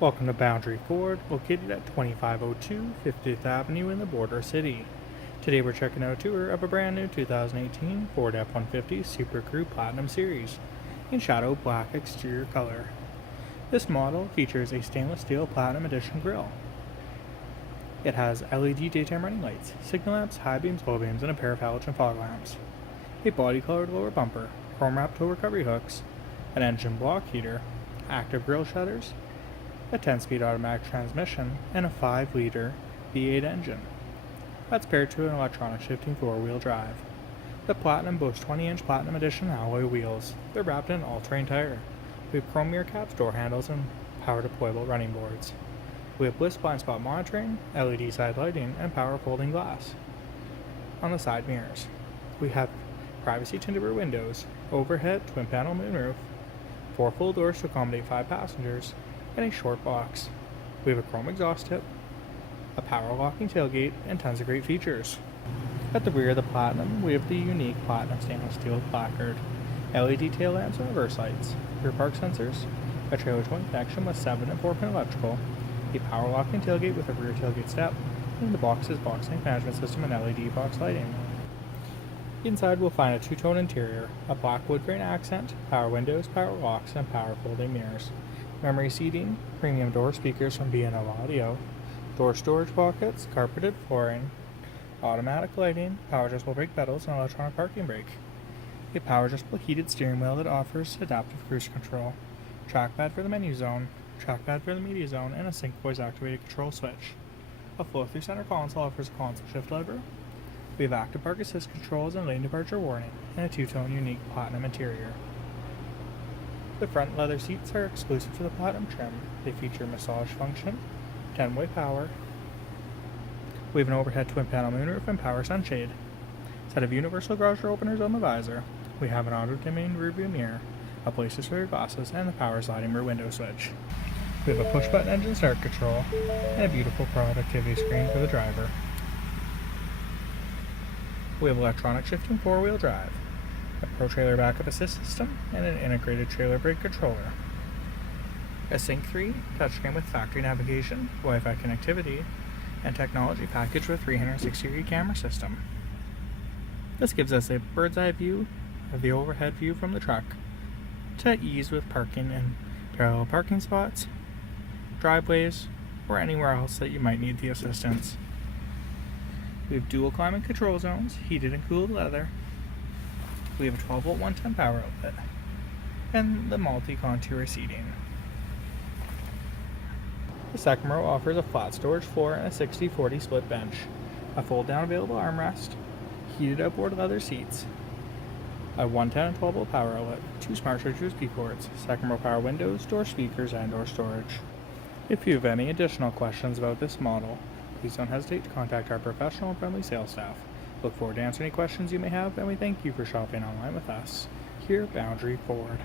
Welcome to Boundary Ford, located at 2502 50th Avenue in the Border City. Today we're checking out a tour of a brand new 2018 Ford F-150 SuperCrew Platinum Series in shadow black exterior color. This model features a stainless steel Platinum Edition grille. It has LED daytime running lights, signal lamps, high beams, low beams, and a pair of halogen fog lamps. A body-colored lower bumper, chrome-wrapped tow recovery hooks, an engine block heater, active grille shutters, a 10-speed automatic transmission, and a 5-liter V8 engine. That's paired to an electronic shifting 4-wheel drive. The Platinum boasts 20-inch Platinum Edition alloy wheels. They're wrapped in an all-terrain tire. We have chrome mirror caps, door handles, and power deployable running boards. We have bliss blind spot monitoring, LED side lighting, and power folding glass. On the side mirrors, we have privacy tinted rear windows, overhead twin panel moonroof, 4 full doors to accommodate 5 passengers, and a short box. We have a chrome exhaust tip, a power locking tailgate, and tons of great features. At the rear of the Platinum, we have the unique Platinum stainless steel placard, LED tail lamps and reverse lights, rear park sensors, a trailer joint connection with 7 and 4-pin electrical, a power locking tailgate with a rear tailgate step, and the box's box tank management system and LED box lighting. Inside we'll find a two-tone interior, a black wood grain accent, power windows, power locks, and power folding mirrors, memory seating, premium door speakers from B&O Audio, door storage pockets, carpeted flooring, automatic lighting, power adjustable brake pedals, and electronic parking brake, a power adjustable heated steering wheel that offers adaptive cruise control, trackpad for the menu zone, trackpad for the media zone, and a sync voice activated control switch. A flow-through center console offers a console shift lever. We have active park assist controls and lane departure warning, and a two-tone unique Platinum interior. The front leather seats are exclusive to the Platinum trim. They feature massage function, 10-way power. We have an overhead twin panel moonroof and power sunshade. Set of universal garage door openers on the visor. We have an auto-dimming rearview mirror, a place to store your glasses, and the power sliding rear window switch. We have a push-button engine start control and a beautiful productivity screen for the driver. We have electronic shifting 4-wheel drive, a Pro Trailer backup assist system, and an integrated trailer brake controller. A Sync 3 touchscreen with factory navigation, Wi-Fi connectivity, and technology package with 360-degree camera system. This gives us a bird's eye view of the overhead view from the truck to ease with parking in parallel parking spots, driveways, or anywhere else that you might need the assistance. We have dual climate control zones, heated and cooled leather. We have a 12-volt 110 power outlet, and the multi-contour seating. The second row offers a flat storage floor and a 60-40 split bench, a fold-down available armrest, heated outboard leather seats, a 110 and 12-volt power outlet, 2 smart charge USB ports, second row power windows, door speakers, and door storage. If you have any additional questions about this model, please don't hesitate to contact our professional and friendly sales staff. Look forward to answering any questions you may have, and we thank you for shopping online with us here at Boundary Ford.